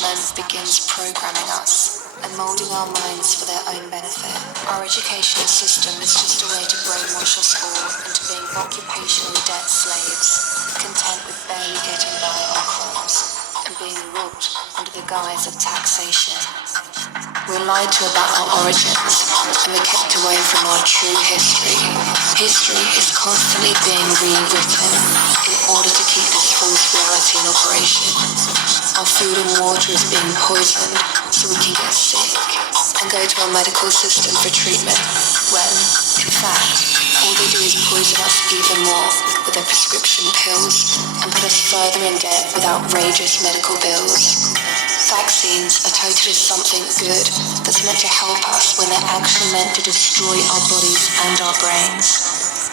enlightenment begins programming us and molding our minds for their own benefit. Our educational system is just a way to brainwash us all into being occupational debt slaves, content with barely getting by on crumbs and being robbed under the guise of taxation. We're lied to about our origins and we're kept away from our true history. History is constantly being rewritten in order to keep this false reality in operation. Our food and water is being poisoned so we can get sick and go to our medical system for treatment when, in fact, all they do is poison us even more with their prescription pills and put us further in debt with outrageous medical bills. Vaccines are touted as something good that's meant to help us when they're actually meant to destroy our bodies and our brains.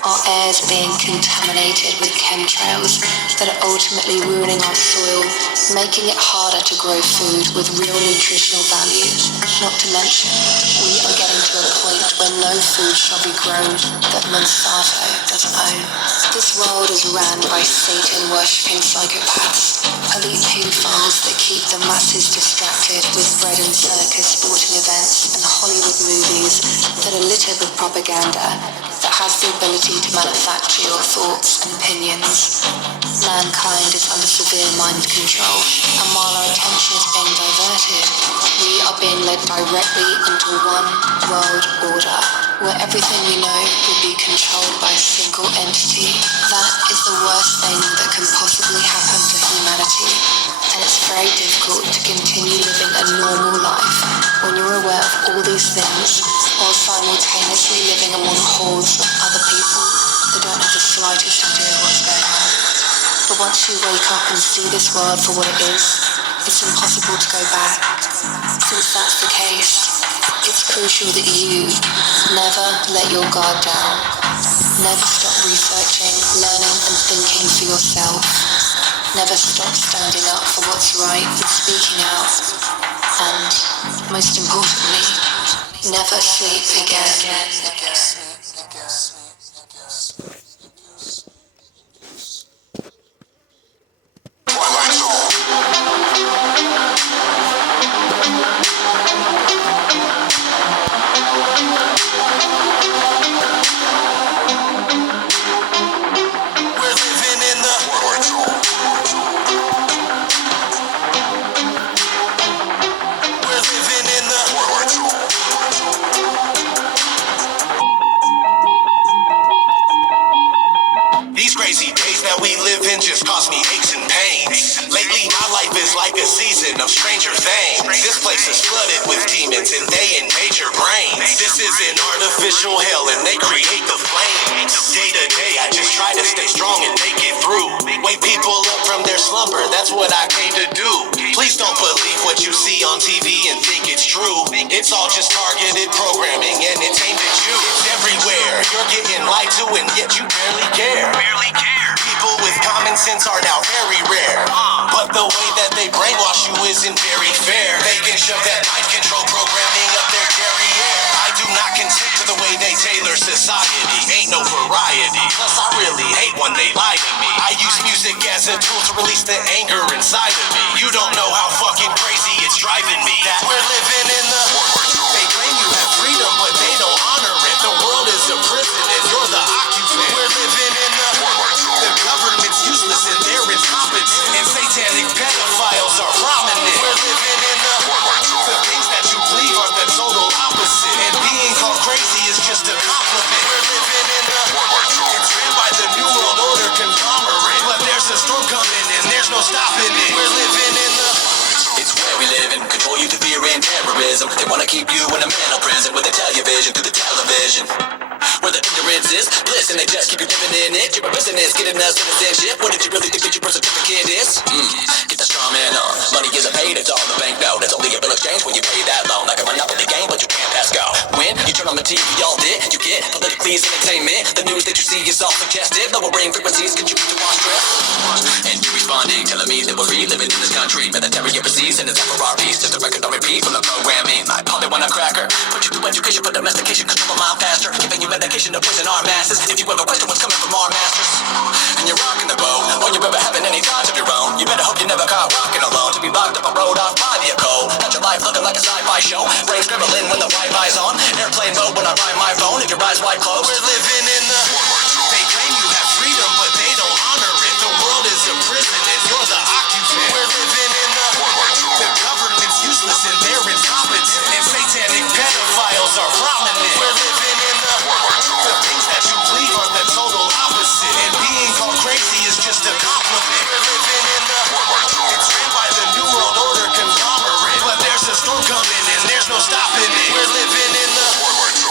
Our air is being contaminated with chemtrails that are ultimately ruining our soil, making it harder to grow food with real nutritional value. Not to mention, we are getting to a point where no food shall be grown that Monsanto doesn't own. This world is ran by Satan-worshipping psychopaths, elite pedophiles that keep the masses distracted with bread and circus sporting events and Hollywood movies that are littered with propaganda that has the ability to manufacture your thoughts and opinions. Mankind is under severe mind control, and while our attention is being diverted, we are being led directly into one world order, where everything we know will be controlled by a single entity. That is the worst thing that can possibly happen to humanity, and it's very difficult to continue living a normal life when you're aware of all these things while simultaneously living among hordes of other people that don't have the slightest idea what's going on. But once you wake up and see this world for what it is, it's impossible to go back. Since that's the case, it's crucial that you never let your guard down. Never stop researching, learning and thinking for yourself. Never stop standing up for what's right and speaking out. And, most importantly, never sleep again. Just cause me aches and pains. Lately my life is like a season of Stranger Things. This place is flooded with demons and they invade your brains. This is an artificial hell and they create the flames. Day to day I just try to stay strong and make it through. Wake people up from their slumber, that's what I came to do. Please don't believe what you see on TV and think it's true. It's all just targeted programming and it's aimed at you. It's everywhere, you're getting lied to and yet you barely care. People with common sense are now very rare, but the way that they brainwash you isn't very fair. They can shove that mind control programming up their derriere. I do not consent to the way they tailor society. Ain't no variety. Plus I really hate when they lie to me. I use music as a tool to release the anger inside of me. You don't know how fucking crazy it's driving me that we're living in the They claim you have freedom but they don't honor it. The world is a prison and you're the occupant. We're living in the government's useless and they're incompetent, and satanic pedophiles are prominent. We're living in the things that you believe are the total opposite, and being called crazy is just a compliment. We're living in the it's ran by the New World Order conglomerate, but there's a storm coming and there's no stopping it. We're living in the it's where we live in, control you through fear and terrorism. They wanna keep you in a mental prison with a television through the television. Where the ignorance is bliss and they just keep you living in it. You're a business, getting us citizenship. What did you really think that your birth certificate is? Get the straw man on. Money isn't paid, it's all the bank note. It's only a bill exchange when you pay that loan. Like a monopoly game, but you can't pass go. When you turn on the TV, all did you get politically entertainment? The news that you see is all suggestive. Lowering frequencies contribute to our stress. And you responding, telling me that we're reliving in this country. Military overseas and it's time for our peace. Just a record on repeat from the programming. I probably want a cracker. Put you through education for domestication, control a mind faster. Giving you medication to poison our masses. If you ever question what's coming from our masters, and you're rocking the boat, or you ever having any thoughts of your own. You better hope you never caught walking alone, to be blocked up a road off by the vehicle. Got your life looking like a sci-fi show, brain scribbling when the Wi-Fi's on, airplane mode when I ride my phone. If your eyes wide closed, we're living in the. They claim you have freedom, but they don't honor it. The world is a prison and you're the occupant. We're living in the. The government's useless and they're incompetent, and satanic pedophiles are prominent. We're living in the. The things that you believe are the total opposite, and being called crazy is just a compliment. We're living in the. It's ran by the New World Order conglomerate, but there's a storm coming and there's no stopping it. We're living in the.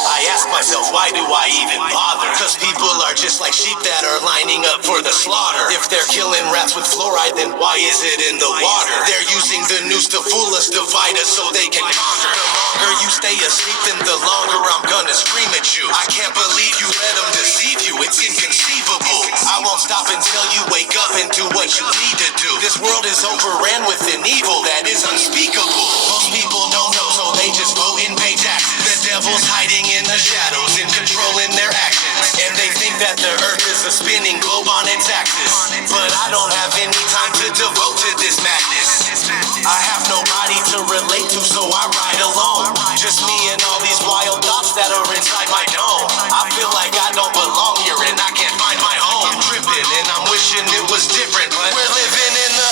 I ask myself, why do I even bother? Cause people are just like sheep that are lining up for the slaughter. If they're killing rats with fluoride, then why is it in the water? They're using the news to fool us, divide us so they can conquer. The longer you stay asleep, then the longer I'm gonna scream at you. I can't believe you let them deceive you, it's inconceivable. I won't stop until you wake up and do what you need to do. This world is overran with an evil that is unspeakable. Most people don't know, so they just vote and pay taxes. The devil's hiding in the shadows and controlling their actions, and they think that the earth is a spinning globe on its axis. But I don't have any time to devote to this madness. I have nobody to relate to, so I ride alone. Just me and all these wild thoughts that are inside my dome. I feel like I don't belong here and I can't find my home. I'm tripping and I'm wishing it was different, but we're living in the.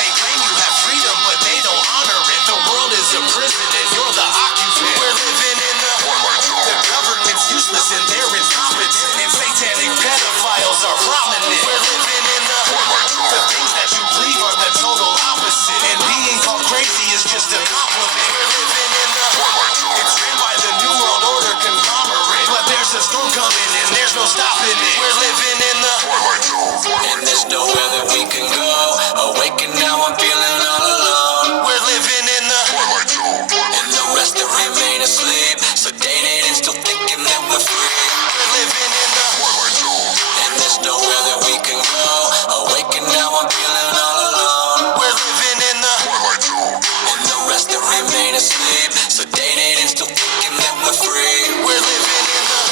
They claim you have freedom, but they don't honor it. The world is a prison and you're the occupant. We're living in the. The government's useless and they're incompetent, and satanic pedophiles are prominent. We're living in the. The things that you believe are the total opposite, and being called crazy is just a compliment. We're living in the. It's ran by the New World Order conglomerate, but there's a storm coming and there's no stopping it. We're living in the. And there's nowhere that we can go. Awaken now, I'm feeling all alone. We're living in the. And the rest that remain asleep, sedated and still thinking that we're free. We're living in the. And there's nowhere that we can go. Awaken now, I'm feeling all alone. We're living in the. And the rest that remain asleep, sedated and still thinking that we're free. We're living in the.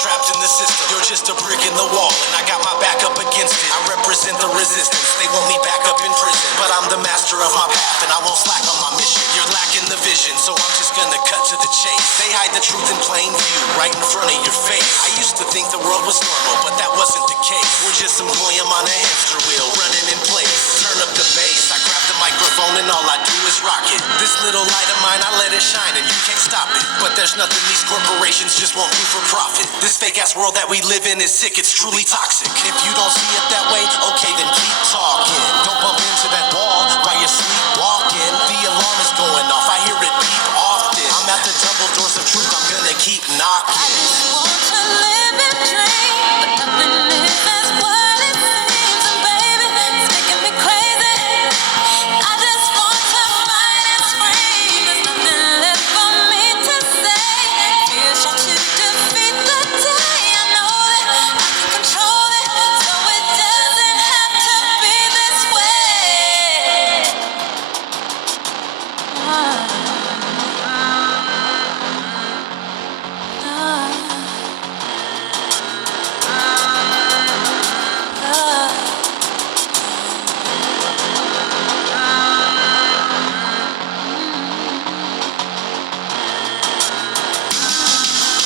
Trapped in the system, you're just a brick in the wall, and I got my back up against it. I represent the resistance, they want me back up in prison, but I'm the master of my path, and I won't slack on my mission. You're lacking the vision, so I'm just gonna cut to the chase. They hide the truth in plain view, right in front of your face. I used to think the world was normal, but that wasn't the case. We're just some goyim on a hamster wheel, running in place. Turn up the bass, I grab the microphone and all I do is rock it. This little light of mine, I let it shine and you can't stop it. But there's nothing these corporations just won't do for profit. This fake ass world that we live in is sick, it's truly toxic. If you don't see it that way, okay then keep talking. Don't bump into that wall while you're sleepwalking. The alarm is going off, I hear it beep off. keep knocking. I just want to live and dream, but nothing is as what it seems. And baby, it's making me crazy. I just want to fight and scream. There's nothing left for me to say. Fear shot to defeat the day. I know that I can control it, so it doesn't have to be this way.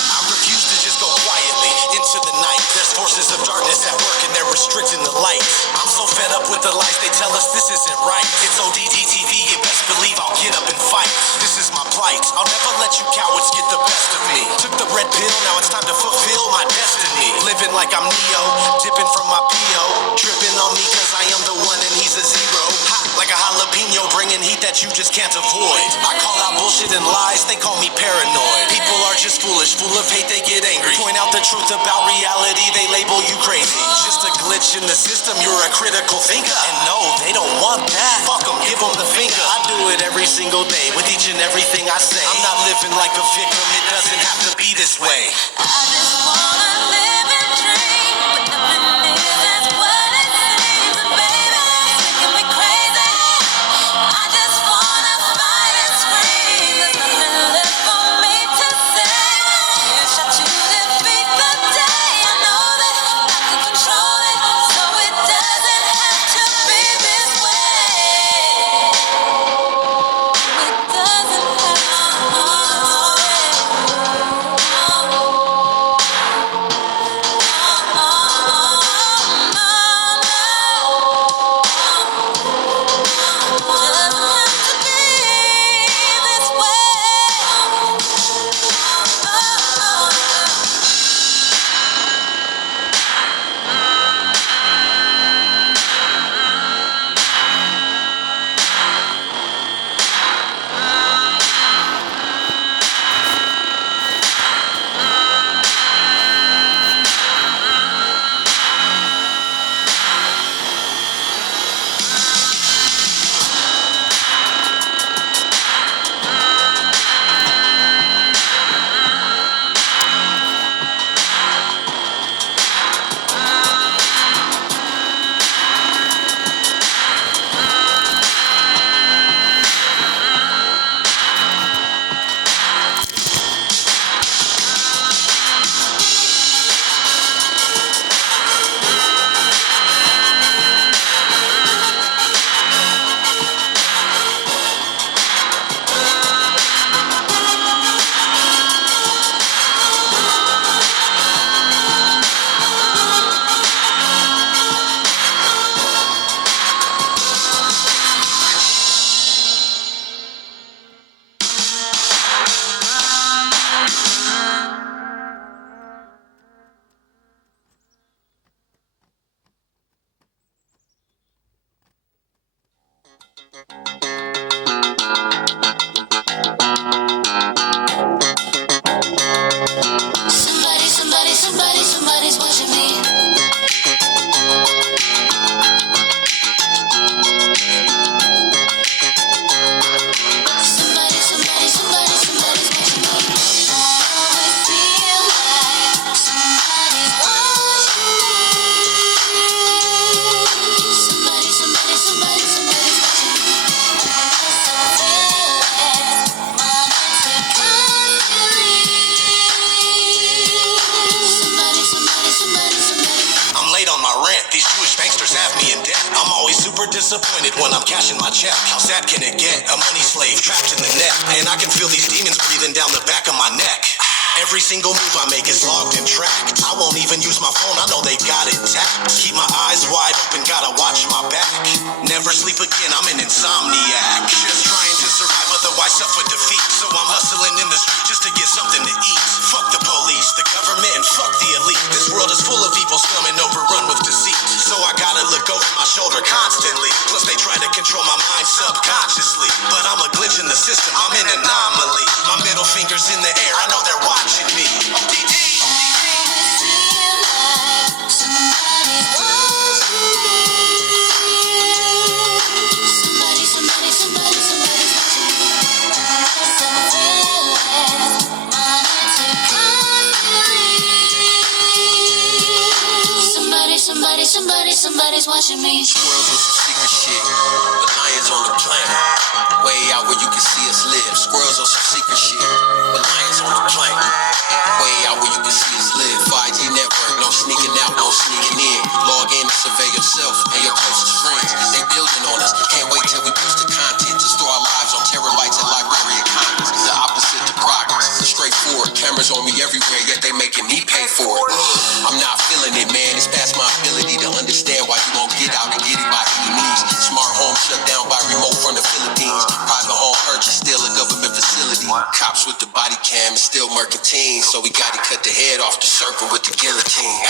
I refuse to just go quietly into the night. There's forces of darkness at work and they're restricting the light. I'm so fed up with the lies they tell us this isn't right. It's ODDTV, you best believe I'll get up and fight. This is my plight. I'll never let you cowards get the best of me. Took the red pill, now it's time to fulfill my destiny. Living like I'm Neo, dipping from my PO. Tripping on me cause I am the one and he's a zero. Hot like a jalapeno, bringing heat that you just can't avoid. I call out bullshit and lies, they call me paranoid. People are just foolish, full of hate, they get angry. Point out the truth about reality, they label you crazy. Just a glitch in the system, you're a critical thinker. And no, they don't want that. Fuck them, give them the finger. I do it every single day with each and everything I say. I'm not living like a victim, it doesn't have to be this way. I just wanna live and dream, but nothing is as what it seems. And baby, it's making me crazy. I just wanna fight and scream. There's nothing left for me to say. Fear shot to defeat the day. I know that I can control it, so it doesn't have to be this way. It doesn't have to be this way. Somebody's watching me. Somebody's watching me. I always feel like somebody's watching me. Somebody's watching me. I'm late on my rent, these Jewish banksters have me in debt. I'm always super disappointed when I'm cashing my check. How sad can it get? A money slave trapped in the net. And I can feel these demons breathing down the back of my neck. Every single move I make is logged and tracked. I won't even use my phone, I know they got it tapped. Keep my eyes wide open, gotta watch my back. Never sleep again, I'm an insomniac. Just trying to survive, otherwise suffer defeat. So I'm hustling in the street just to get something to eat. Fuck the police, the government, and fuck the elite. This world is full of evil scum and overrun with deceit. So I gotta look over my shoulder constantly. Plus they try to control my mind subconsciously. But I'm a glitch in the system, I'm an anomaly. My middle finger's in the air, I know they're watching me. somebody's watching me. Squirrels on some secret shit, but lions on the planet. Way out where you can see us live. Squirrels on some secret shit, but lions on the planet. Way out where you can see us live. 5G network, no sneaking out, no sneaking in. Log in and survey yourself and your closest friends. They building on us, can't wait till we post the content to store our lives on terabytes and library of commons. The opposite to progress, straightforward. Cameras on me everywhere, yet they making me pay for it. I'm not feeling it, man. It's past my ability to understand why you won't get out and get it by any means. Smart home shut down by remote from the Philippines. Private home purchase, still a government facility. Cops with the body cam is still murking teens, so we gotta cut the head off the serpent with the guillotine.